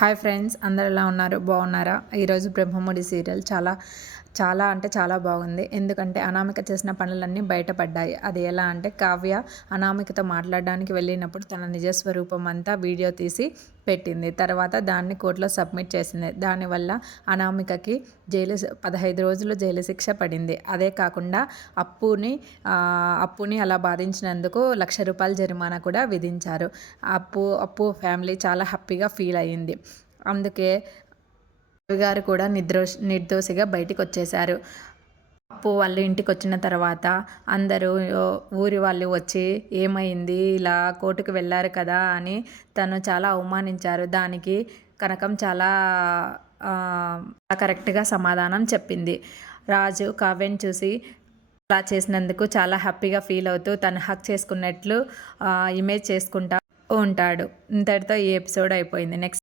Hi friends అందరు ఎలా ఉన్నారు? బాగున్నారా? ఈరోజు బ్రహ్మముడి సీరియల్ చాలా చాలా అంటే చాలా బాగుంది. ఎందుకంటే అనామిక చేసిన పనులన్నీ బయటపడ్డాయి. అది ఎలా అంటే కావ్య అనామికతో మాట్లాడడానికి వెళ్ళినప్పుడు తన నిజస్వరూపం అంతా వీడియో తీసి పెట్టింది. తర్వాత దాన్ని కోర్టులో సబ్మిట్ చేసింది. దానివల్ల అనామికకి జైలు పదహైదు రోజులు జైలు శిక్ష పడింది. అదే కాకుండా అప్పుని అప్పుని అలా బాధించినందుకు లక్ష రూపాయల జరిమానా కూడా విధించారు. అప్పు అప్పు ఫ్యామిలీ చాలా హ్యాపీగా ఫీల్ అయ్యింది. అందుకే గారు కూడా నిద్రో నిర్దోషిగా బయటికి వచ్చేశారు అప్పు వాళ్ళు ఇంటికి వచ్చిన తర్వాత అందరూ ఊరి వాళ్ళు వచ్చి ఏమైంది? ఇలా కోర్టుకు వెళ్ళారు కదా అని తను చాలా అవమానించారు. దానికి కనకం చాలా కరెక్ట్గా సమాధానం చెప్పింది. రాజు కావ్యం చూసి అలా చేసినందుకు చాలా హ్యాపీగా ఫీల్ అవుతూ తను హక్ చేసుకున్నట్లు ఇమేజ్ చేసుకుంటా ఉంటాడు. ఇంతటితో ఈ ఎపిసోడ్ అయిపోయింది. నెక్స్ట్